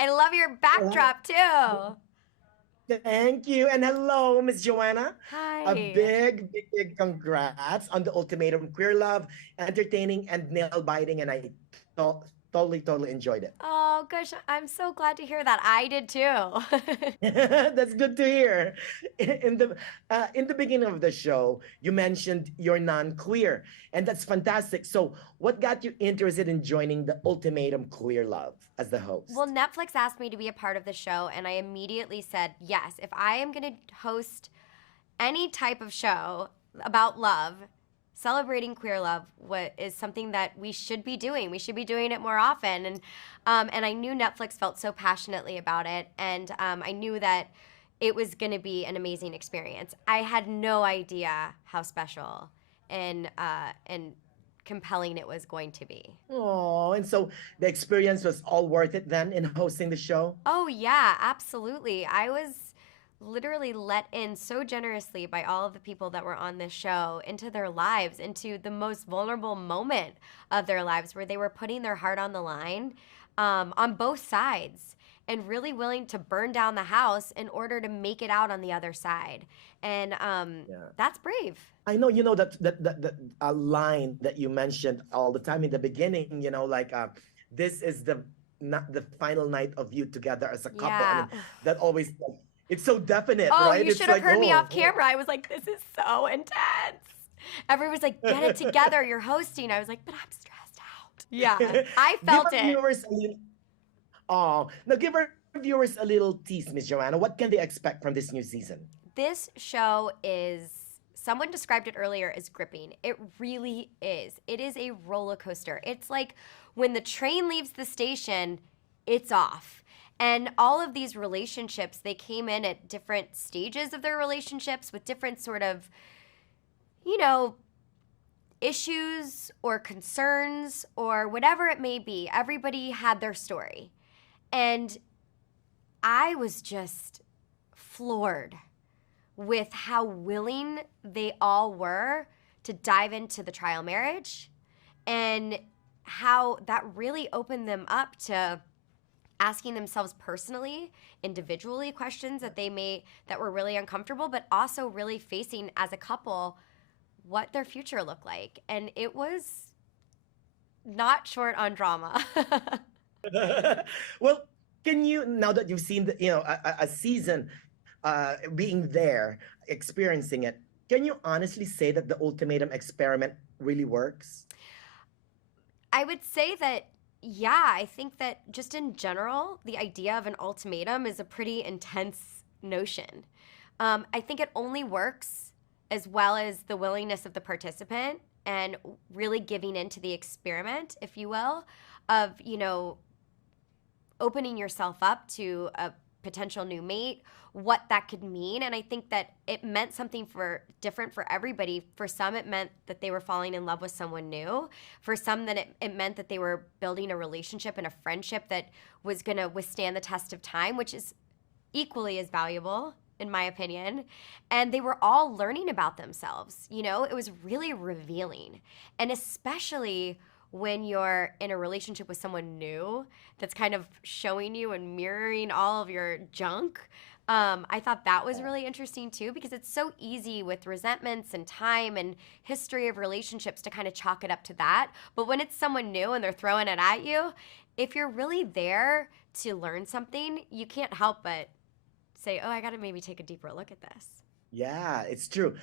I love your backdrop too. Thank you. And hello, Miss Joanna. A Hi. big congrats on the Ultimatum Queer Love, entertaining and nail biting. And I totally enjoyed it. Oh, gosh, I'm so glad to hear that. I did too. That's good to hear. In the beginning of the show, you mentioned you're non-queer, and that's fantastic. So, what got you interested in joining the Ultimatum Queer Love as the Well, host? Netflix asked me to be a part of the show, and I immediately said yes. If I am going to host any type of show about love, celebrating queer love what is something that we should be doing. We should be doing it more often. And I knew Netflix felt so passionately about it, and I knew that it was going to be an amazing experience. I had no idea how special and compelling it was going to be. Oh, and so the experience was all worth it then in hosting the show? Oh, yeah, absolutely. I was literally let in so generously by all of the people that were on this show into their lives, into the most vulnerable moment of their lives where they were putting their heart on the line on both sides and really willing to burn down the house in order to make it out on the other side. And Yeah. that's brave. I know, that line that you mentioned all the time in the beginning, like this is the not the final night of you together as a couple. I Yeah. mean, that always like, it's so definite, Oh, right? you It's should have like, heard me off oh. camera. I was like, this is so intense. Everyone's like, get it together. You're hosting. I was like, but I'm stressed out. Yeah, I Give felt our it. viewers a little now give our viewers a little tease, Miss Joanna. What can they expect from this new season? This show is, someone described it earlier as gripping. It really is. It is a roller coaster. It's like when the train leaves the station, it's off. And all of these relationships, they came in at different stages of their relationships with different sort of, you know, issues or concerns or whatever it may be. Everybody had their story. And I was just floored with how willing they all were to dive into the trial marriage and how that really opened them up to asking themselves personally, individually questions that were really uncomfortable, but also really facing as a couple what their future looked like. And it was not short on drama. Well, can you, now that you've seen a season, being there, experiencing it, can you honestly say that the ultimatum experiment really works? I would say that, yeah, I think that just in general, the idea of an ultimatum is a pretty intense notion. I think it only works as well as the willingness of the participant and really giving into the experiment, if you will, of, opening yourself up to a potential new mate, what that could mean. And I think that it meant something different for everybody. For some, it meant that they were falling in love with someone new. For some, that it meant that they were building a relationship and a friendship that was going to withstand the test of time, which is equally as valuable, in my opinion. And they were all learning about themselves. It was really revealing. And especially when you're in a relationship with someone new that's kind of showing you and mirroring all of your junk. I thought that was really interesting too, because it's so easy with resentments and time and history of relationships to kind of chalk it up to that. But when it's someone new and they're throwing it at you, if you're really there to learn something, you can't help but say, oh, I got to maybe take a deeper look at this. Yeah, it's true.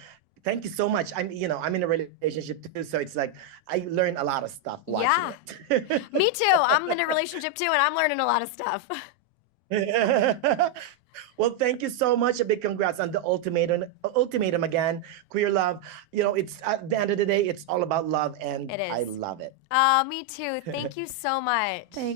Thank you so much. I'm in a relationship too, so it's like I learn a lot of stuff watching Yeah, it. me too. I'm in a relationship too, and I'm learning a lot of stuff. Well, thank you so much. A big congrats on the ultimatum again. Queer love. It's at the end of the day, it's all about love, and It I is. love it. Me too. Thank you so much. Thank